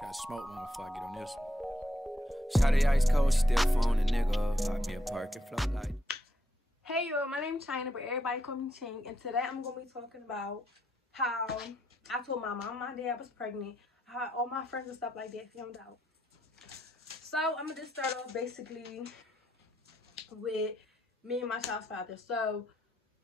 Got smoke one before I get on this one. Shot ice cold, still phone a nigga up. Hot me a parking float like. Hey y'all, my name's China, but everybody call me Chink, and today I'm gonna be talking about how I told my mom and my dad I was pregnant, how all my friends and stuff like that found out. So I'm gonna just start off basically with me and my child's father. So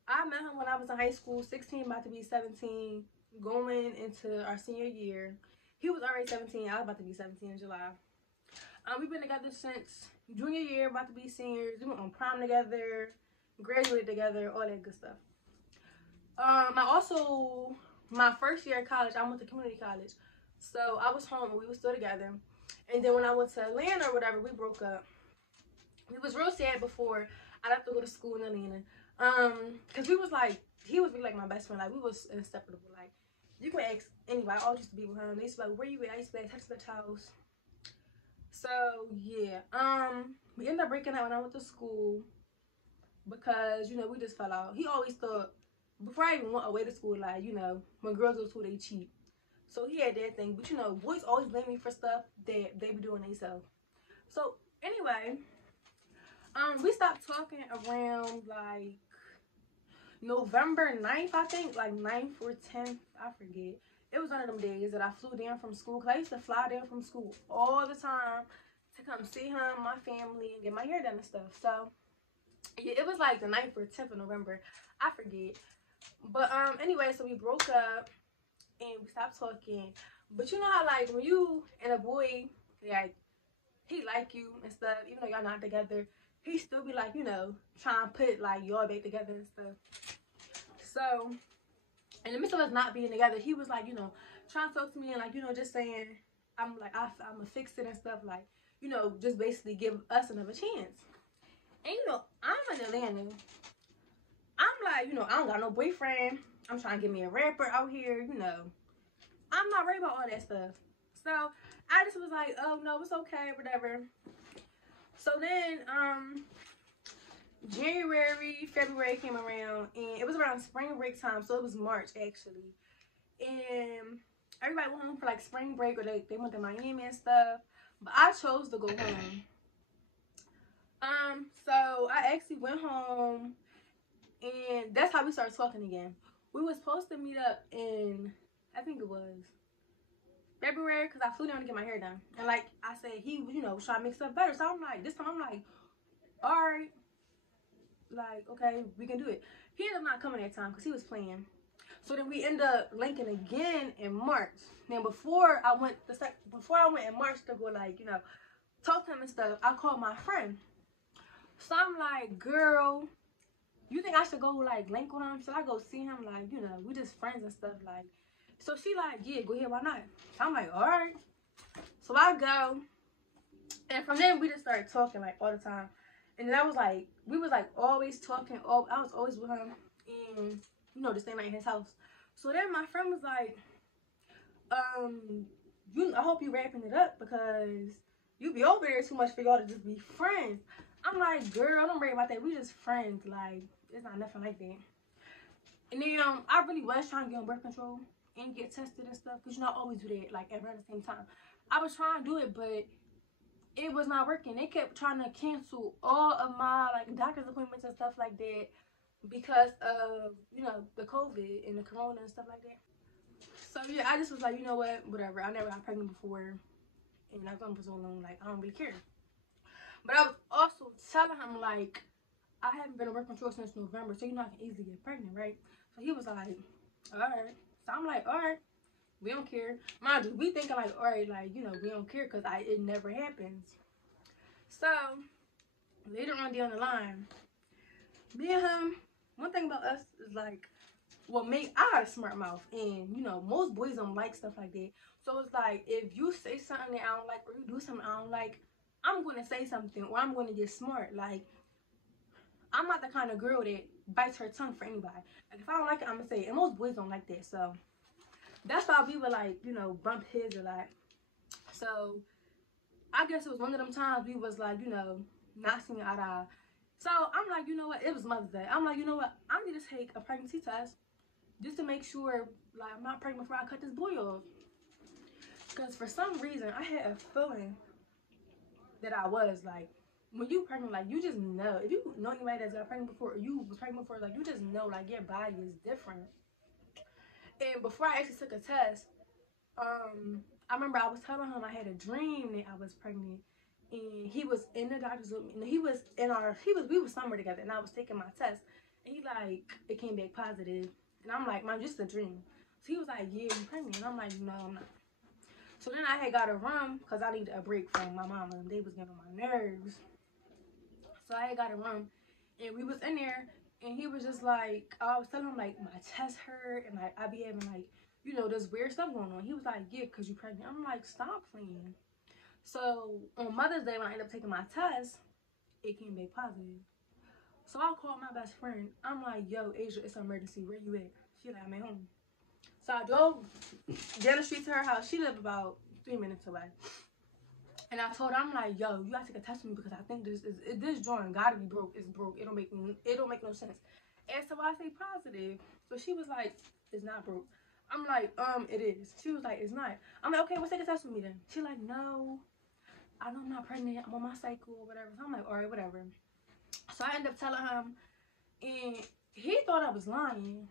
I met him when I was in high school, 16, about to be 17, going into our senior year. He was already 17. I was about to be 17 in July. We've been together since junior year, about to be seniors. We went on prom together, graduated together, all that good stuff. My first year of college, I went to community college. So I was home and we were still together. And then when I went to Atlanta or whatever, we broke up. It was real sad before I left to go to school in Atlanta. Cause we was like, he was really like my best friend. Like we was inseparable. Like you can ask anybody. I always used to be with him. They used to be like, where you at? I used to be at Texas house. So yeah, we ended up breaking up when I went to school because you know we just fell out. He always thought before I even went away to school, like you know when girls go to school they cheat. So he had that thing, but you know boys always blame me for stuff that they be doing themselves. So anyway, we stopped talking around like November 9th, I think, like 9th or 10th, I forget. It was one of them days that I flew down from school, because I used to fly down from school all the time to come see him, my family, and get my hair done and stuff. So, yeah, it was like the 9th or 10th of November. I forget. But, anyway, so we broke up, and we stopped talking. But you know how, like, when you and a boy, like, he like you and stuff, even though y'all not together, he still be like, you know, trying to put, like, y'all back together and stuff. So, in the midst of us not being together, he was like, you know, trying to talk to me and like, you know, just saying, I'm gonna fix it and stuff, like, you know, just basically give us another chance. And you know, I'm in Atlanta. I'm like, you know, I don't got no boyfriend. I'm trying to get me a rapper out here, you know. I'm not worried about all that stuff. So I just was like, oh no, it's okay, whatever. So then, January, February came around, and it was around spring break time, so it was March actually. And everybody went home for like spring break, or they went to Miami and stuff. But I chose to go home. So I actually went home, and that's how we started talking again. We was supposed to meet up in, I think it was February, because I flew down to get my hair done. And like I said, he, you know, was trying to make stuff better. So I'm like, this time I'm like, all right. Like, okay, we can do it. He ended up not coming that time because he was playing. So then we ended up linking again in March. Then before I went in March to go, like, you know, talk to him and stuff, I called my friend. So I'm like, girl, you think I should go like link with him? Should I go see him? Like, you know, we just friends and stuff. Like, so she like, yeah, go ahead, why not? So I'm like, all right. So I go, and from there we just started talking like all the time. And then I was like, we was like always talking. I was always with him, and you know, just staying like in his house. So then my friend was like, I hope you wrapping it up because you be over there too much for y'all to just be friends. I'm like, girl, don't worry about that. We just friends. Like, it's not nothing like that. And then I really was trying to get on birth control and get tested and stuff, because you know I always do that like around the same time. I was trying to do it, but it was not working. They kept trying to cancel all of my like doctor's appointments and stuff like that because of, you know, the COVID and the corona and stuff like that. So yeah, I just was like, you know what, whatever. I never got pregnant before, and I've gone for so long, like I don't really care. But I was also telling him like I haven't been on birth control since November, so you know I can easily get pregnant, right? So he was like, all right. So I'm like, all right. We don't care. Mind you, we thinking like, all right, like, you know, we don't care because it never happens. So, later on down the line, me and him, one thing about us is like, well, I got a smart mouth. And, you know, most boys don't like stuff like that. So, it's like, if you say something that I don't like or you do something I don't like, I'm going to say something or I'm going to get smart. Like, I'm not the kind of girl that bites her tongue for anybody. Like, if I don't like it, I'm going to say it. And most boys don't like that, so that's why we were like, you know, bump heads a lot. So I guess it was one of them times we was like, you know, not seeing eye to eye. So I'm like, you know what? It was Mother's Day. I'm like, you know what? I need to take a pregnancy test just to make sure, like, I'm not pregnant before I cut this boy off. Because for some reason, I had a feeling that I was like, when you pregnant, like you just know. If you know anybody that's got pregnant before, or you was pregnant before, like you just know, like your body is different. And before I actually took a test, I remember I was telling him I had a dream that I was pregnant, and he was in the doctor's with me, and we was somewhere together, and I was taking my test, and he like, it came back positive, and I'm like, man, just a dream. So he was like, yeah, you pregnant, and I'm like, no, I'm not. So then I had got a room because I needed a break from my mama, and they was getting on my nerves. So I had got a room, and we was in there, and he was just like, I was telling him like my chest hurt, and like I be having like, you know, this weird stuff going on. He was like, yeah, cause you pregnant. I'm like, stop playing. So on Mother's Day when I ended up taking my test, it came back positive. So I called my best friend. I'm like, yo, Asia, it's an emergency. Where you at? She like, I'm at home. So I drove down the street to her house. She lived about 3 minutes away. And I told her, I'm like, yo, you gotta take a test of me because I think this joint gotta be broke. It's broke. It don't make no sense. And so I say positive. So she was like, it's not broke. I'm like, it is. She was like, it's not. I'm like, okay, well, take a test with me then. She like, no, I know I'm not pregnant. I'm on my cycle or whatever. So I'm like, all right, whatever. So I ended up telling him, and he thought I was lying.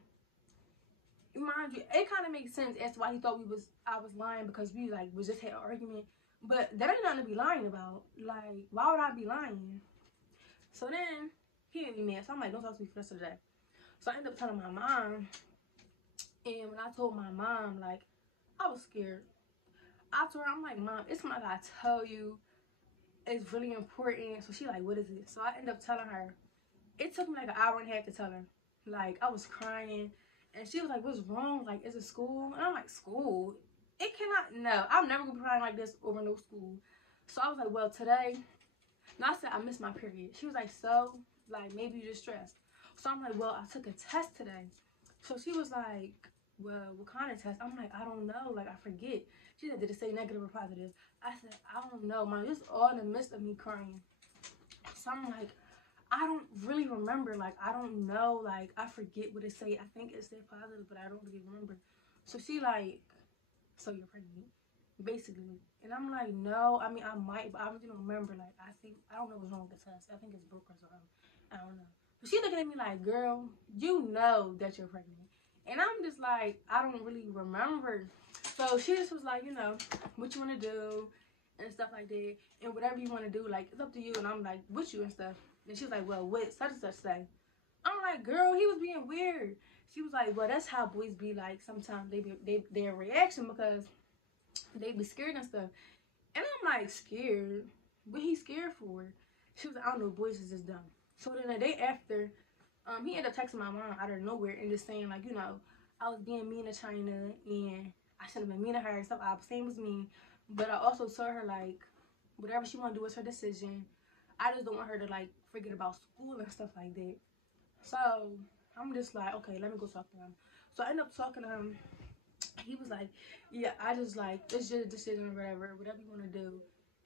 Mind you, it kind of makes sense as to why he thought I was lying, because we like was just had an argument. But that ain't nothing to be lying about. Like, why would I be lying? So then he made me mad. So I'm like, don't talk to me for the rest of the day. So I ended up telling my mom. And when I told my mom, like, I was scared. I told her, I'm like, Mom, it's something I gotta tell you. It's really important. So she like, what is it? So I ended up telling her. It took me like an hour and a half to tell her. Like, I was crying. And she was like, what's wrong? Like, is it school? And I'm like, school? It cannot, no. I'm never gonna be crying like this over no school. So I was like, well, today, and I said, I missed my period. She was like, so, like, maybe you're just stressed. So I'm like, well, I took a test today. So she was like, well, what kind of test? I'm like, I don't know. Like, I forget. She said, did it say negative or positive? I said, I don't know, Mom. Just all in the midst of me crying. So I'm like, I don't really remember. Like, I don't know. Like, I forget what it say. I think it said positive, but I don't really remember. So she like, so you're pregnant, basically. And I'm like, no. I mean, I might, but I really don't remember. Like, I don't know what's wrong with the test. I think it's broke or something. I don't know. But she looking at me like, girl, you know that you're pregnant. And I'm just like, I don't really remember. So she just was like, you know, what you want to do and stuff like that. And whatever you want to do, like, it's up to you. And I'm like, with you and stuff. And she was like, well, what such and such say? I'm like, girl, he was being weird. She was like, well, that's how boys be like. Sometimes their reaction, because they be scared and stuff. And I'm like, scared? What he scared for? She was like, I don't know, boys is just dumb. So then the day after, he ended up texting my mom out of nowhere and just saying, like, you know, I was being mean to China and I shouldn't have been mean to her. Stuff I was saying was mean. But I also told her, like, whatever she want to do is her decision. I just don't want her to, like, forget about school and stuff like that. So I'm just like, okay, let me go talk to him. So I ended up talking to him. He was like, yeah, I just like, it's just a decision or whatever you want to do.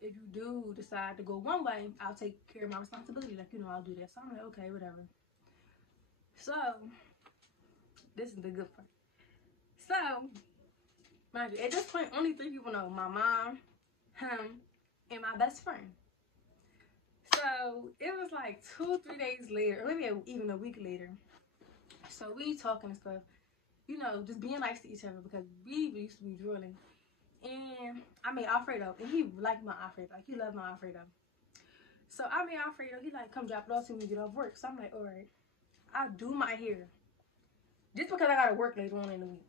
If you do decide to go one way, I'll take care of my responsibility. Like, you know, I'll do that. So I'm like, okay, whatever. So this is the good part. So, mind you, at this point, only 3 people know: my mom, him, and my best friend. So it was like 2-3 days later, or maybe even a week later. So we talking and stuff, you know, just being nice to each other, because we used to be drilling. And I made Alfredo, and he liked my Alfredo. Like, he loved my Alfredo. So I made Alfredo. He like, come drop it off to me, get off work. So I'm like, all right. I do my hair, just because I gotta work later on in the week.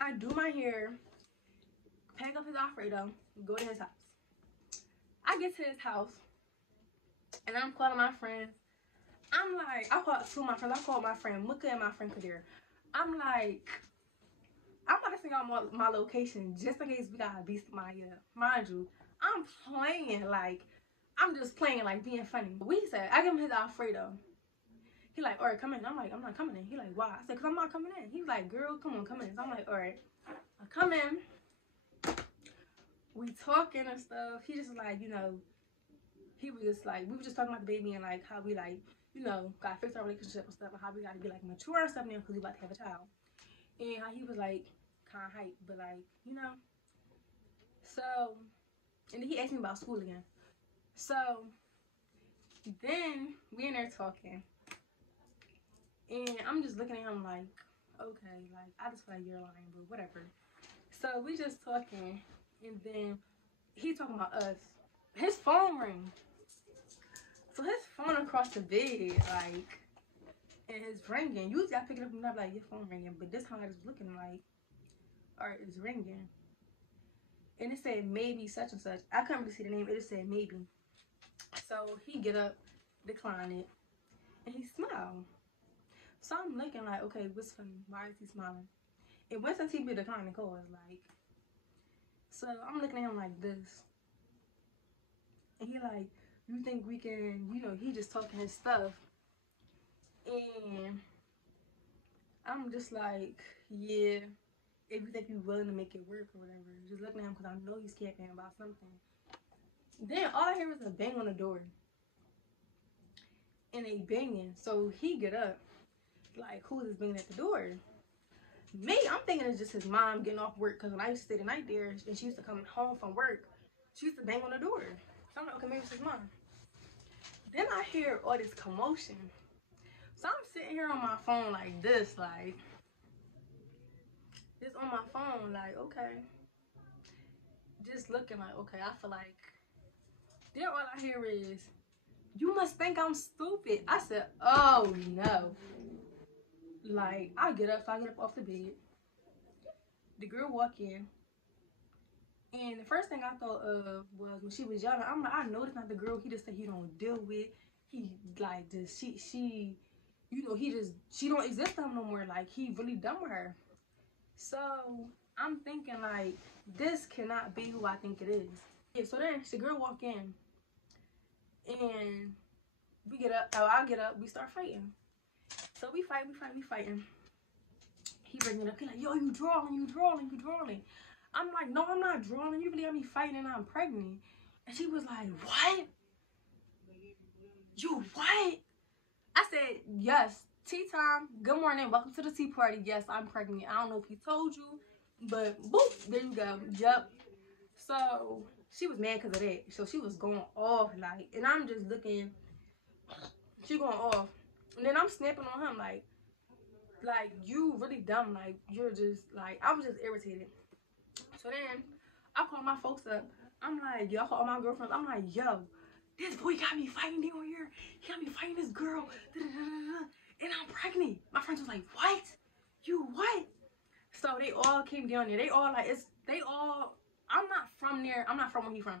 I do my hair, pack up his Alfredo, go to his house. I get to his house, and I'm calling my friends. I'm like, I called 2 of my friends. I called my friend Muka and my friend Kadir. I'm like, I'm about to send y'all my location just in case we gotta beast my mind you, I'm playing like, I'm just playing like being funny. We said, I give him his Alfredo. He like, all right, come in. I'm like, I'm not coming in. He like, why? I said, cause I'm not coming in. He like, girl, come on, come in. So I'm like, all right, I come in. We talking and stuff. He just like, you know, he was just like, we were just talking about the baby and like how we like, you know, gotta fix our relationship and stuff, and how we gotta be like mature and stuff now because we about to have a child. And how he was like kind of hype, but like, you know. So, and then he asked me about school again. So, then we in there talking. And I'm just looking at him like, okay, like, I just feel like you're lying, but whatever. So, we just talking. And then he talking about us. His phone ring. So, his phone across the bed, like, and it's ringing. Usually, I pick it up and I'm like, your phone ringing. But this time, I was looking like, alright, it's ringing. And it said maybe such and such. I couldn't really see the name. It just said maybe. So he get up, decline it, and he smiled. So I'm looking like, okay, what's funny? Why is he smiling? And when since he be declining calls, like, so I'm looking at him like this, and he like, you think we can, you know, he just talking his stuff, and I'm just like, yeah, if you think you're willing to make it work or whatever, just looking at him because I know he's camping about something. Then all I hear is a bang on the door. And they banging. So he get up. Like, who is banging at the door? Me, I'm thinking it's just his mom getting off work. Because when I used to stay the night there, and she used to come home from work, she used to bang on the door. So I'm like, okay, maybe it's his mom. Then I hear all this commotion. So I'm sitting here on my phone like this, like, just on my phone, like, okay. Just looking like, okay, I feel like. Then all I hear is, you must think I'm stupid. I said, oh no. Like, I get up, so I get up off the bed. The girl walk in. And the first thing I thought of was when she was yelling, I'm like, I know that's not the girl he just said he don't deal with. He like just she you know, she don't exist to him no more. Like, he really done with her. So I'm thinking like, this cannot be who I think it is. Yeah, so then the girl walk in and we get up, I get up, we start fighting. So we fighting. He bring it up, he like, yo, you drawing. I'm like, no, I'm not drawing. You really have me fighting and I'm pregnant. And she was like, what? You what? I said, yes, tea time. Good morning. Welcome to the tea party. Yes, I'm pregnant. I don't know if he told you, but boop, there you go. Yep. So she was mad because of that. So she was going off, like, and I'm just looking. She going off. And then I'm snapping on him, like, you really dumb. Like, you're just, like, I was just irritated. So then I call my folks up. I'm like, yo, I call all my girlfriends. I'm like, yo, this boy got me fighting down here. He got me fighting this girl. And I'm pregnant. My friends was like, what? You what? So they all came down there. They all like, I'm not from there. I'm not from where he from.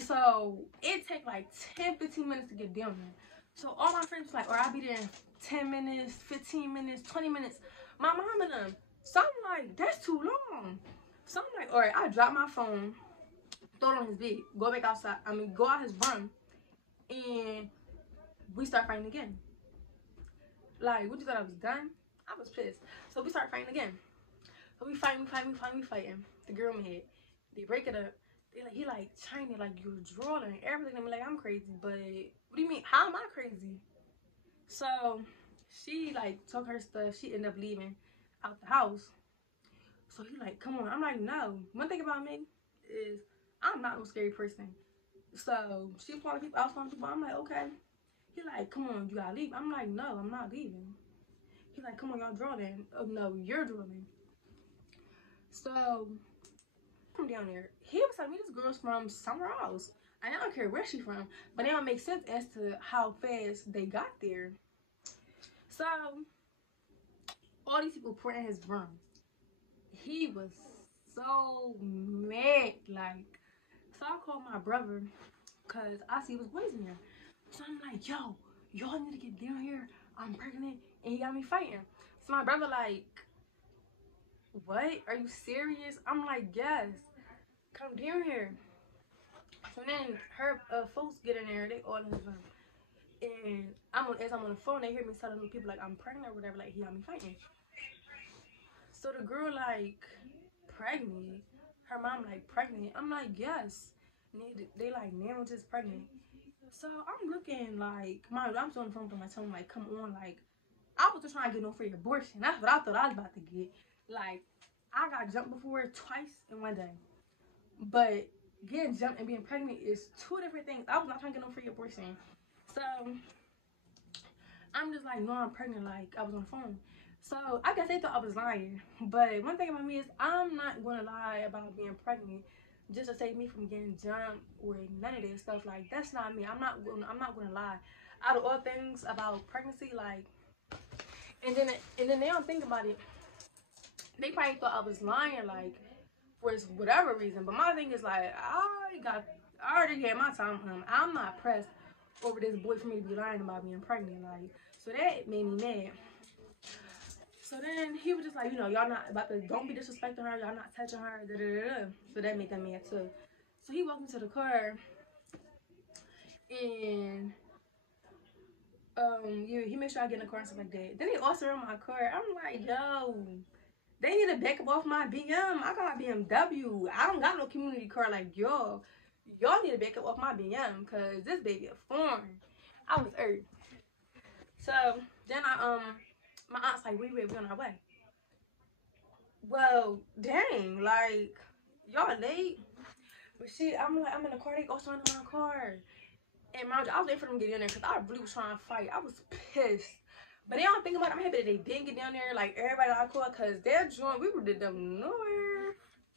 So it take like 10, 15 minutes to get down there. So all my friends was like, or I'll be there in 10 minutes, 15 minutes, 20 minutes. My mom and them. So I'm like, that's too long. So I'm like, all right, I drop my phone, throw it on his bed, go back outside. Go out his room, and we start fighting again. Like, what you thought I was done? I was pissed. So we start fighting again. So we fighting. The girl mad. They break it up. He like China, like you're drawing and everything. I'm like, I'm crazy, but what do you mean? How am I crazy? So she like took her stuff. She ended up leaving out the house. So he like, come on. I'm like, no. One thing about me is I'm not no scary person. So she was calling people, I was calling people. I'm like, okay. He like, come on, you gotta leave. I'm like, no, I'm not leaving. He like, come on, y'all drawing. Oh no, you're drawing. So come down there. He was telling me this girl's from somewhere else. And I don't care where she's from, but it don't make sense as to how fast they got there. So all these people poured in his room. He was so mad, like. So I called my brother because I see his boys in there. So I'm like, yo, y'all need to get down here. I'm pregnant and he got me fighting. So my brother like, what? Are you serious? I'm like, yes. Come down here. So then her folks get in there. They all in his room. And as I'm on the phone, they hear me telling the people like I'm pregnant or whatever. Like, he got me fighting. So the girl like, pregnant? Her mom like, pregnant? I'm like, yes. And they like, now just pregnant. So I'm looking like, I'm on the phone with my tongue like, come on, like, I was just trying to get no free abortion. That's what I thought I was about to get. Like, I got jumped before twice in one day. But getting jumped and being pregnant is two different things. I was not trying to get no free abortion. So I'm just like, no, I'm pregnant. Like, I was on the phone. So I guess they thought I was lying. But one thing about me is I'm not going to lie about being pregnant just to save me from getting jumped or none of that stuff. Like, that's not me. I'm not going to lie. Out of all things about pregnancy, like, and then they don't think about it. They probably thought I was lying, like, for whatever reason. But my thing is, like, I already had my time with him. I'm not pressed over this boy for me to be lying about being pregnant. Like, so that made me mad. So then he was just like, y'all not about to, don't be disrespecting her. Y'all not touching her. Da, da, da, da. So that made them mad too. So he walked me to the car, and yeah, he made sure I get in the car and stuff like that. Then he also in my car. I'm like, yo, they need to back up off my BM. I got a BMW. I don't got no community car like y'all. Y'all need to back up off my BM because this baby is foreign. I was hurt. So then my aunt's like, we on our way. Well, dang, like, y'all late. But shit, I'm like, I'm in the car. They also in my car. And mind you, I was waiting for them to get in there because I really was trying to fight. I was pissed. But they don't think about it. I'm happy that they didn't get down there. Like, everybody got caught because their joint, we did them nowhere.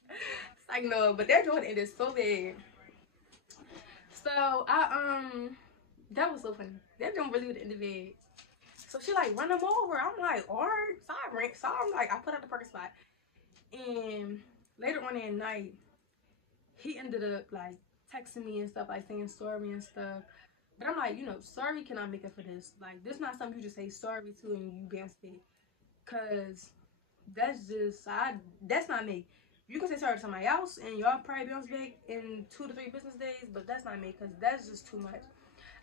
It's like, no, but their joint ended so bad. So, that was so funny. That joint really would end bad. So she like run them over. I'm like, alright. So I'm like, I put out the parking spot. And later on that night, he ended up like texting me and stuff, like saying sorry and stuff. But I'm like, sorry cannot make up for this. Like, this not something you just say sorry to and you bounce it. Cause that's not me. You can say sorry to somebody else and y'all probably bounce back in 2 to 3 business days, but that's not me because that's just too much.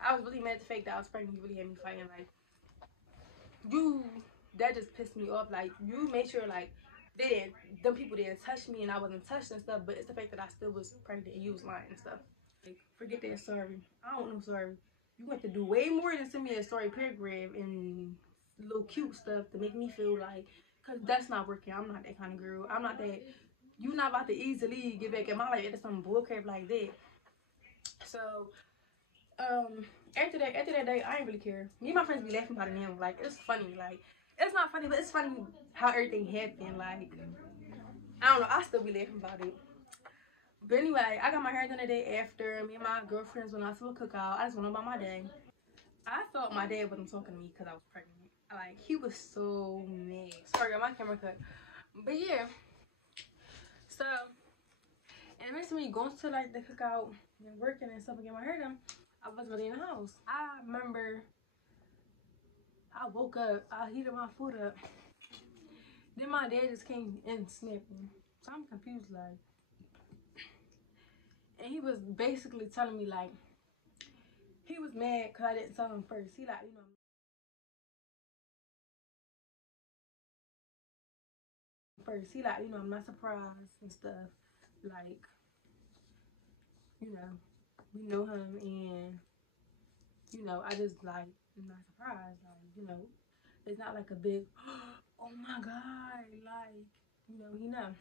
I was really mad at the fact that I was pregnant. You really had me fighting. Like, that just pissed me off. Like, you made sure, like, them people didn't touch me and I wasn't touched and stuff, but it's the fact that I still was pregnant and you was lying and stuff. Like, forget that sorry. I don't know sorry. You have to do way more than send me a sorry paragraph and little cute stuff to make me feel like, because that's not working. I'm not that kind of girl. I'm not that. You not about to easily get back in my life into some bullcrap like that. So, after that day, I ain't really care. Me and my friends be laughing about it now. Like, it's funny. Like, it's not funny, but it's funny how everything happened. Like, I don't know. I still be laughing about it. But anyway, I got my hair done the day after. Me and my girlfriends went out to a cookout. I just went about my day. I thought my dad wasn't talking to me because I was pregnant. Like, he was so mad. Sorry, my camera cut. But yeah. So, and it makes me going to like the cookout and working and stuff and getting my hair done. I wasn't really in the house. I remember I woke up, I heated my food up. Then my dad just came and snapped me. So I'm confused, like. And he was basically telling me, like, he was mad because I didn't tell him first. He like, I'm not surprised and stuff. Like, we know him and, I just, like, I'm not surprised. Like, it's not like a big, oh my God, like, he know.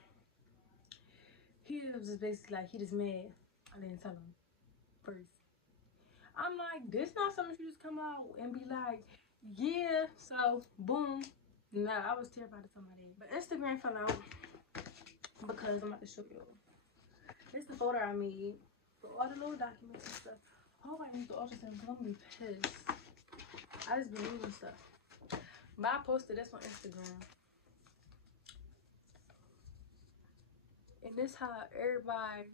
He was just basically like, he just mad. I didn't tell him first. I'm like, this not something you just come out and be like, yeah, so boom. No, I was terrified to tell my dad. But Instagram fell out because I'm about to show you. This is the photo I made for all the little documents and stuff. I hope I use the ultrasound because I'm gonna be pissed. I just be losing stuff. But I posted this on Instagram. And this how everybody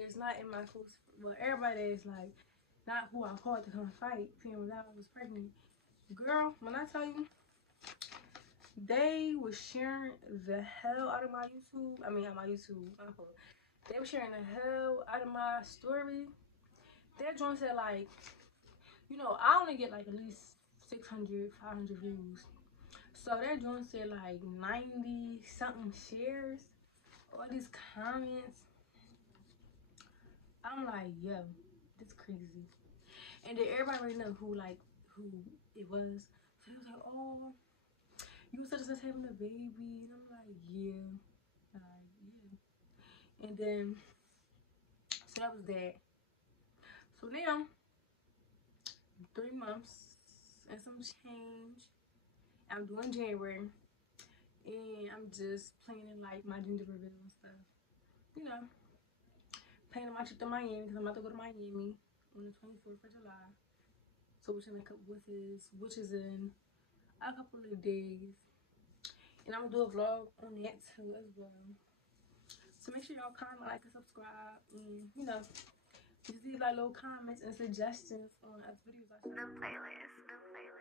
that's not in my close, well, everybody that's like not who I called to come fight, seeing that I was pregnant. Girl, when I tell you, they was sharing the hell out of my YouTube. I mean, on my YouTube. They were sharing the hell out of my story. That joint said, like, I only get like at least 600, 500 views. So that joint said like 90 something shares. All these comments. I'm like, yo, this crazy. And then everybody already know who it was. So they was like, oh, you were such and such having a baby. And I'm like, yeah. Yeah. And then, so that was that. So now, 3 months and some change. I'm doing January. And I'm just planning like my gender reveal and stuff. You know, planning my trip to Miami because I'm about to go to Miami on the 24th of July. So which is in a couple of days. And I'm gonna do a vlog on that too as well. So make sure y'all comment, like, and subscribe, and you know, just leave like little comments and suggestions on other videos I should. The playlist.